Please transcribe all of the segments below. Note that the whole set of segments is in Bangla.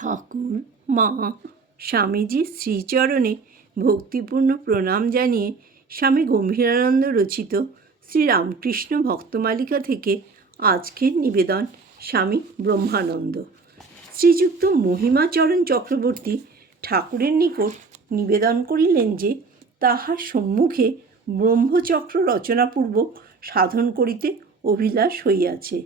ঠাকুর, মা স্বামীজির শ্রীচরণে ভক্তিপূর্ণ প্রণাম জানিয়ে স্বামী গম্ভীরানন্দ রচিত শ্রীরামকৃষ্ণ ভক্তমালিকা থেকে আজকের নিবেদন স্বামী ব্রহ্মানন্দ। শ্রীযুক্ত মহিমাচরণ চক্রবর্তী ঠাকুরের নিকট নিবেদন করিলেন যে তাহার সম্মুখে ব্রহ্মচক্র রচনাপূর্বক সাধন করিতে অভিলাষ হইয়াছে।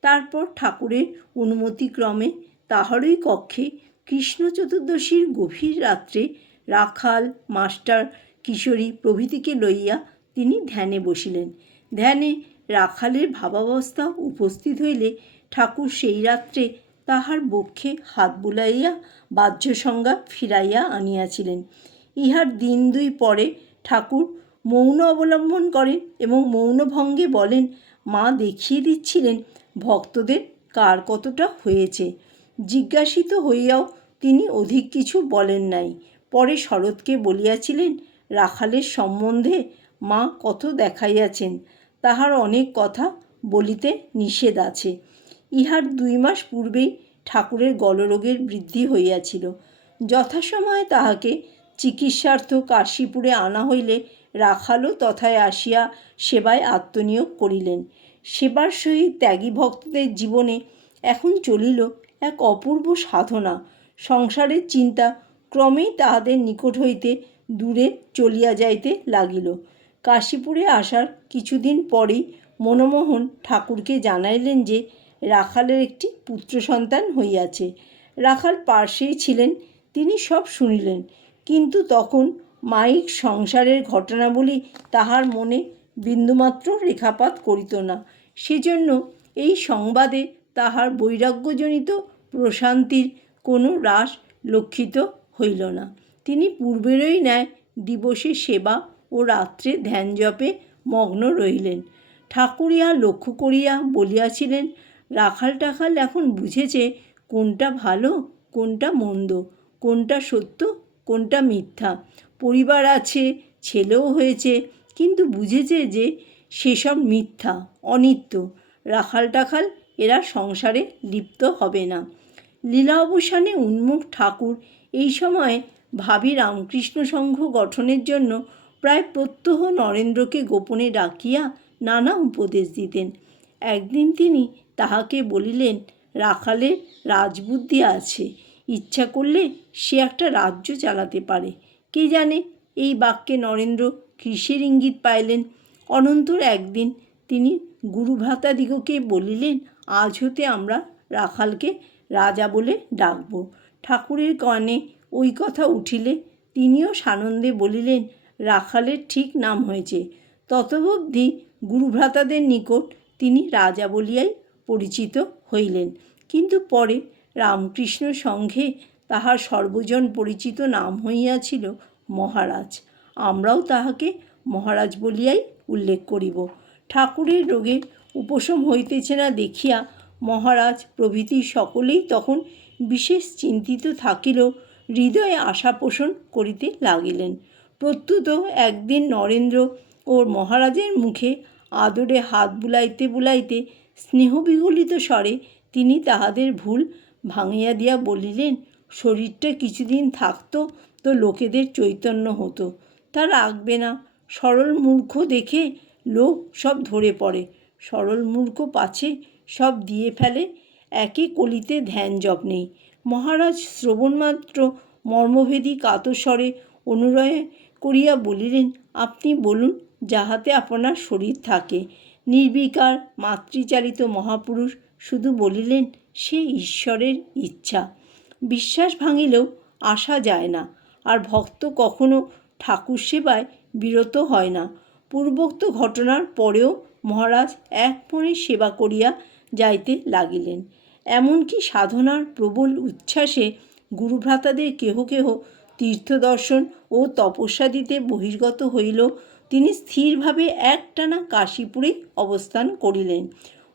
তারপর ঠাকুরের অনুমতিক্রমে তাহারই কক্ষে কৃষ্ণ চতুর্দশীর গভীর রাত্রে রাখাল, মাস্টার কিশোরী প্রভৃতিকে লইয়া তিনি ধ্যানে বসিলেন। ধ্যানে রাখালের ভাবাবস্থা উপস্থিত হইলে ঠাকুর সেই রাত্রে তাহার বক্ষে হাত বুলাইয়া বাহ্য সংজ্ঞা ফিরাইয়া আনিয়াছিলেন। ইহার দিন দুই পরে ঠাকুর মৌন অবলম্বন করেন এবং মৌনভঙ্গে বলেন, মা দেখিয়ে দিচ্ছিলেন, ভক্তদের কার কতটা হয়েছে? জিজ্ঞাসিত হইয়াও তিনি অধিক কিছু বলেন নাই। পরে শরৎকে বলিয়াছিলেন, রাখালের সম্বন্ধে মা কত দেখাইয়াছেন, তাহার অনেক কথা বলিতে নিষেধ আছে। ইহার দুই মাস পূর্বেই ঠাকুরের গলরোগের বৃদ্ধি হইয়াছিল। যথাসময়ে তাহাকে চিকিৎসার্থ কাশীপুরে আনা হইলে রাখালও তথায় আসিয়া সেবায় আত্মনিয়োগ করিলেন। সেবার সহিত ত্যাগী ভক্তদের জীবনে এখন চলিল এক অপূর্ব সাধনা। সংসারের চিন্তা ক্রমেই তাহাদের নিকট হইতে দূরে চলিয়া যাইতে লাগিল। কাশীপুরে আসার কিছুদিন পরেই মনমোহন ঠাকুরকে জানাইলেন যে, রাখালের একটি পুত্র সন্তান হইয়াছে। রাখাল পার্শ্বেই ছিলেন, তিনি সব শুনিলেন। কিন্তু তখন মাইক সংসারের ঘটনাবলী তাহার মনে বিন্দুমাত্র রেখাপাত করিত না। সেজন্য এই সংবাদে তাহার বৈরাগ্যজনিত প্রশান্তির কোনো হ্রাস লক্ষিত হইল না। তিনি পূর্বেরই ন্যায় দিবসে সেবা ও রাত্রে ধ্যান জপে মগ্ন রহিলেন। ঠাকুরিয়া লক্ষ্য করিয়া বলিয়াছিলেন, রাখাল টাখাল এখন বুঝেছে কোনটা ভালো, কোনটা মন্দ, কোনটা সত্য, কোনটা মিথ্যা। পরিবার আছে, ছেলেও হয়েছে, কিন্তু বুঝেছে যে সেসব মিথ্যা, অনিত্য। রাখাল টাখাল এরা সংসারে লিপ্ত হবে না। লীলা অবসানে উন্মুখ ঠাকুর। এই সময়ে ভাবি রামকৃষ্ণ সংঘ গঠনের জন্য প্রায় প্রত্যহ নরেন্দ্রকে গোপনে ডাকিয়া নানা উপদেশ দিতেন। একদিন তিনি তাহাকে বলিলেন রাখালের রাজবুদ্ধি আছে। ইচ্ছা করলে সে একটা রাজ্য চালাতে পারে। কে জানে এই বাক্যে নরেন্দ্র কৃষির ইঙ্গিত পাইলেন? অনন্তর একদিন তিনি গুরুভ্রাতাদিগকে বলিলেন আজ হতে আমরা রাখালকে রাজা বলে ডাকব। ঠাকুরের কানে ওই কথা উঠিলে তিনিও সানন্দে বলিলেন, রাখালের ঠিক নাম হয়েছে। ততবধি গুরুভ্রাতাদের নিকট তিনি রাজা বলিয়াই পরিচিত হইলেন। কিন্তু পরে রামকৃষ্ণ সংঘে তাহার সর্বজন পরিচিত নাম হইয়াছিল মহারাজ। আমরাও তাহাকে মহারাজ বলিয়াই উল্লেখ করিব। ঠাকুরের রোগে উপশম হইতেছে না দেখিয়া মহারাজ প্রভৃতি সকলেই তখন বিশেষ চিন্তিত থাকিলেও হৃদয়ে আশা পোষণ করিতে লাগিলেন। প্রত্যুত একদিন নরেন্দ্র ও মহারাজের মুখে আদরে হাত বুলাইতে বুলাইতে স্নেহবিগলিত স্বরে তিনি তাহাদের ভুল ভাঙিয়া দিয়া বলিলেন, শরীরটা কিছুদিন থাকতো তো লোকেদের চৈতন্য হতো। তা রাখবে না। সরল মূর্খ দেখে লোক সব ধরে পড়ে। সরল মূর্খ পাছে সব দিয়ে ফেলে। একে কলিতে ধ্যান জপ নেই। মহারাজ শ্রবণমাত্র মর্মভেদী কাতস্বরে অনুরয় করিয়া বলিলেন, আপনি বলুন, যাহাতে আপনার শরীর থাকে। নির্বিকার মাতৃচালিত মহাপুরুষ শুধু বলিলেন, সে ঈশ্বরের ইচ্ছা। বিশ্বাস ভাঙিলেও আসা যায় না। আর ভক্ত কখনো ঠাকুর সেবায় বিরত হয় না। পূর্বোক্ত ঘটনার পরেও মহারাজ এক মনে সেবা করিয়া যাইতে লাগিলেন। এমনকি সাধনার প্রবল উচ্ছ্বাসে গুরুভ্রাতাদের কেহ কেহ তীর্থদর্শন ও তপস্যা দিতে বহির্গত হইল। তিনি স্থিরভাবে একটানা কাশীপুরে অবস্থান করিলেন।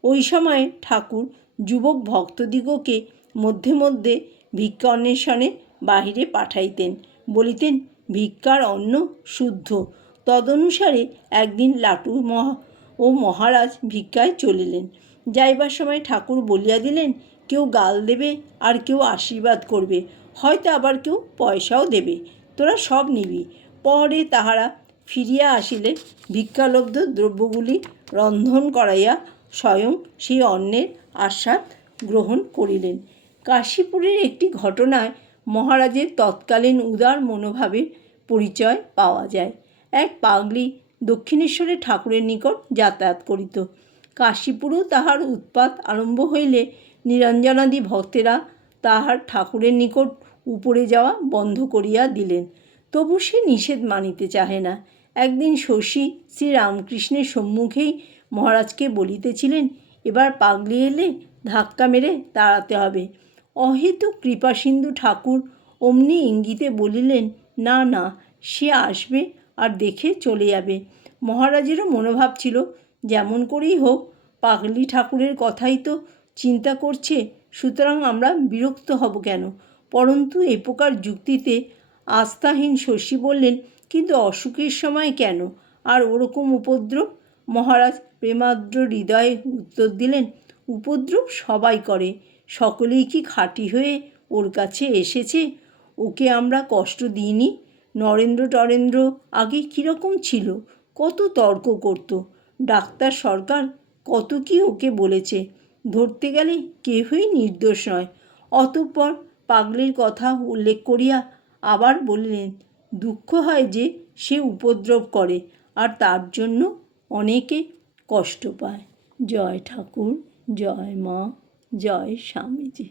ওই সময়ে ঠাকুর যুবক ভক্তদিগকে মধ্যে মধ্যে ভিক্ষা অন্বেষণে বাহিরে পাঠাইতেন। বলিতেন, ভিক্ষার অন্ন শুদ্ধ। তদনুসারে একদিন লাটু মহা ও মহারাজ ভিক্ষায় চলিলেন। যাইবার সময় ঠাকুর বলিয়া দিলেন, কেউ গাল দেবে আর কেউ আশীর্বাদ করবে, হয়তো আবার কেউ পয়সাও দেবে। তোরা সব নিবি। পরে তাহারা ফিরিয়া আসিলে ভিক্ষালব্ধ দ্রব্যগুলি রন্ধন করাইয়া স্বয়ং সেই অন্নের আস্বাদ গ্রহণ করিলেন। কাশীপুরের একটি ঘটনায় মহারাজের তৎকালীন উদার মনোভাবের পরিচয় পাওয়া যায়। এক পাগলি দক্ষিণেশ্বরের ঠাকুরের নিকট যাতায়াত করিত। কাশীপুরেও তাহার উৎপাত আরম্ভ হইলে নিরঞ্জনাদি ভক্তেরা তাহার ঠাকুরের নিকট উপরে যাওয়া বন্ধ করিয়া দিলেন। তবু সে নিষেধ মানিতে চাহে না। একদিন শশী শ্রীরামকৃষ্ণের সম্মুখেই মহারাজকে বলিতেছিলেন, এবার পাগলি এলে ধাক্কা মেরে তাড়াতে হবে। অহেতু কৃপাসিন্ধু ঠাকুর অমনি ইঙ্গিতে বলিলেন, না না, সে আসবে আর দেখে চলে যাবে। মহারাজেরও মনোভাব ছিল, যেমন করেই হোক, পাগলি ঠাকুরের কথাই তো চিন্তা করছে, সুতরাং আমরা বিরক্ত হব কেন? পরন্তু এ প্রকার যুক্তিতে আস্থাহীন শশী বললেন, কিন্তু অসুখের সময় কেন? আর ওরকম উপদ্রব? মহারাজ প্রেমাদ্র হৃদয়ে উত্তর দিলেন, উপদ্রব সবাই করে, সকলেই কি খাঁটি হয়ে ওর কাছে এসেছে? ওকে আমরা কষ্ট দিইনি? নরেন্দ্র টরেন্দ্র আগে কীরকম ছিল? কত তর্ক করত? ডাক্তার সরকার কত কি ওকে বলেছে? ধরতে গেলে কেউই নির্দোষ নয়। অতঃপর পাগলির কথা উল্লেখ করিয়া আবার বললেন, দুঃখ হয় যে সে উপদ্রব করে আর তার জন্য অনেকে কষ্ট পায়। জয় ঠাকুর, জয় মা, জয় স্বামীজি।